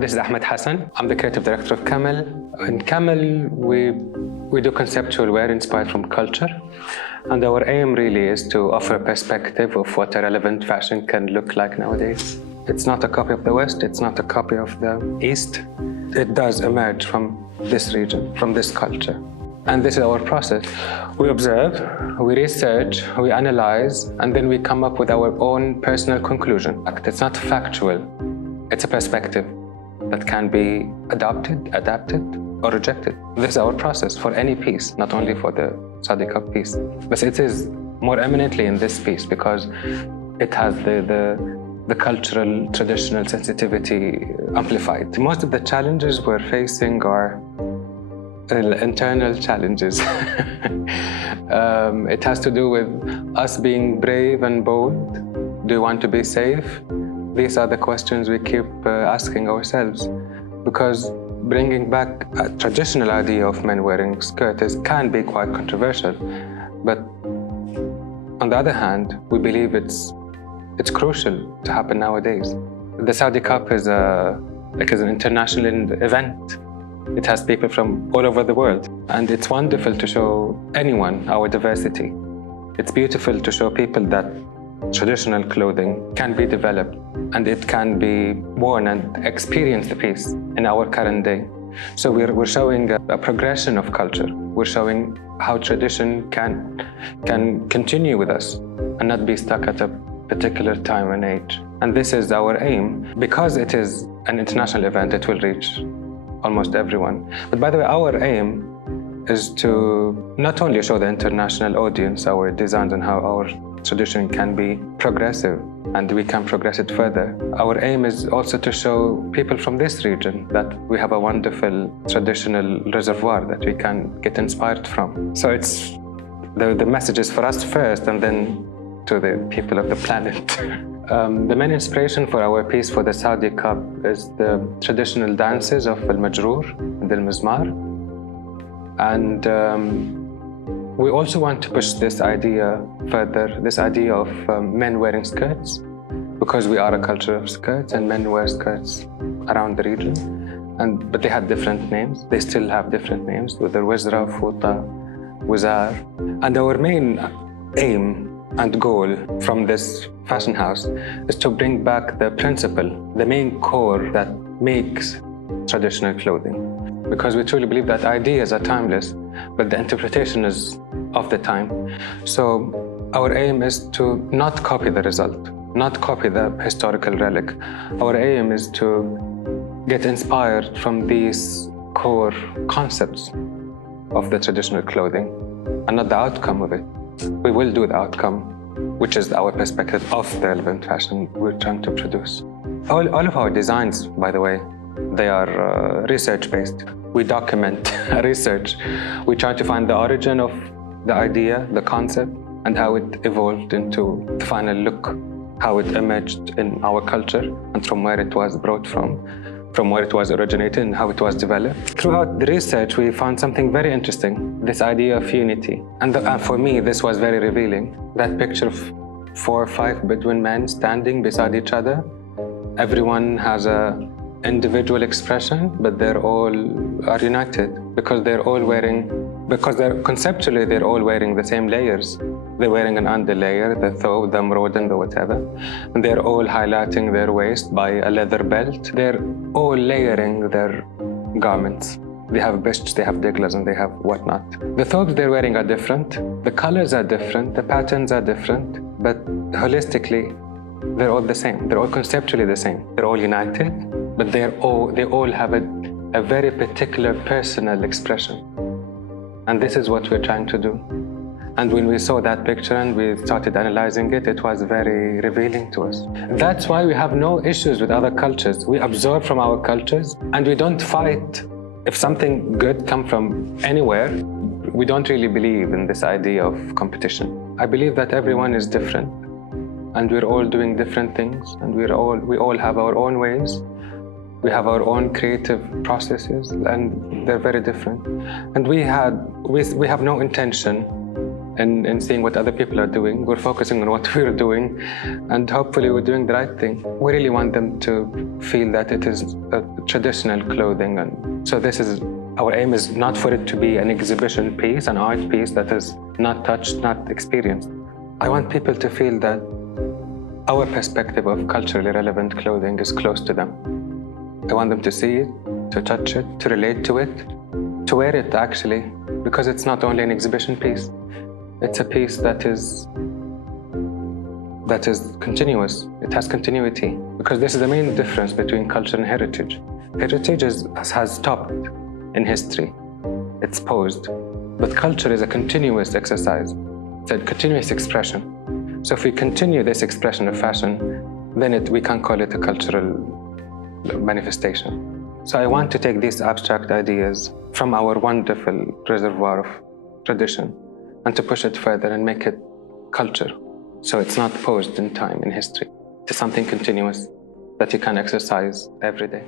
This is Ahmed Hassan. I'm the creative director of KML. In KML, we do conceptual wear inspired from culture. And our aim really is to offer a perspective of what a relevant fashion can look like nowadays. It's not a copy of the West, it's not a copy of the East. It does emerge from this region, from this culture. And this is our process. We observe, we research, we analyze, and then we come up with our own personal conclusion. It's not factual, it's a perspective that can be adapted, or rejected. This is our process for any piece, not only for the Saudi Cup piece. But it is more eminently in this piece because it has the cultural, traditional sensitivity amplified. Most of the challenges we're facing are internal challenges. It has to do with us being brave and bold. Do you want to be safe? These are the questions we keep asking ourselves, because bringing back a traditional idea of men wearing skirts can be quite controversial. But on the other hand, we believe it's crucial to happen nowadays. The Saudi Cup is an international event. It has people from all over the world, and it's wonderful to show anyone our diversity. It's beautiful to show people that traditional clothing can be developed and it can be worn and experience the piece in our current day. So we're showing a progression of culture. We're showing how tradition can continue with us and not be stuck at a particular time and age. And this is our aim. Because it is an international event, it will reach almost everyone. But by the way, our aim is to not only show the international audience our designs and how our tradition can be progressive and we can progress it further. Our aim is also to show people from this region that we have a wonderful traditional reservoir that we can get inspired from. So it's the message is for us first and then to the people of the planet. The main inspiration for our piece for the Saudi Cup is the traditional dances of Al-Majroor and Al-Mizmar. And we also want to push this idea further, this idea of men wearing skirts, because we are a culture of skirts and men wear skirts around the region. But they had different names. They still have different names, whether Wizra, Futa, Wizar. And our main aim and goal from this fashion house is to bring back the principle, the main core that makes traditional clothing. Because we truly believe that ideas are timeless, but the interpretation is of the time. So our aim is to not copy the result, not copy the historical relic. Our aim is to get inspired from these core concepts of the traditional clothing and not the outcome of it. We will do the outcome, which is our perspective of the relevant fashion we're trying to produce. All of our designs, by the way, they are research-based. We document research. We try to find the origin of the idea, the concept, and how it evolved into the final look, how it emerged in our culture, and from where it was brought from where it was originated, and how it was developed. Throughout the research, we found something very interesting, this idea of unity. And for me, this was very revealing. That picture of 4 or 5 Bedouin men standing beside each other. Everyone has an individual expression, but they're all are united because conceptually they're all wearing the same layers. They're wearing an underlayer, the thobe, the mrodan, the whatever, and they're all highlighting their waist by a leather belt. They're all layering their garments. They have bishts, they have diglas, and they have whatnot. The thobes they're wearing are different, the colors are different, the patterns are different, but holistically, they're all the same. They're all conceptually the same. They're all united, but they all have a very particular personal expression. And this is what we're trying to do. And when we saw that picture and we started analyzing it, it was very revealing to us. That's why we have no issues with other cultures. We absorb from our cultures and we don't fight. If something good comes from anywhere, we don't really believe in this idea of competition. I believe that everyone is different and we're all doing different things and we all have our own ways. We have our own creative processes and they're very different. And we have no intention in seeing what other people are doing. We're focusing on what we're doing, and hopefully we're doing the right thing. We really want them to feel that it is a traditional clothing, and so our aim is not for it to be an exhibition piece, an art piece that is not touched, not experienced. I want people to feel that our perspective of culturally relevant clothing is close to them. I want them to see it, to touch it, to relate to it, to wear it actually, because it's not only an exhibition piece. It's a piece that is continuous. It has continuity, because this is the main difference between culture and heritage. Heritage has stopped in history. It's paused. But culture is a continuous exercise. It's a continuous expression. So if we continue this expression of fashion, then we can call it a cultural manifestation. So I want to take these abstract ideas from our wonderful reservoir of tradition and to push it further and make it culture. So it's not paused in time, in history. It's something continuous that you can exercise every day.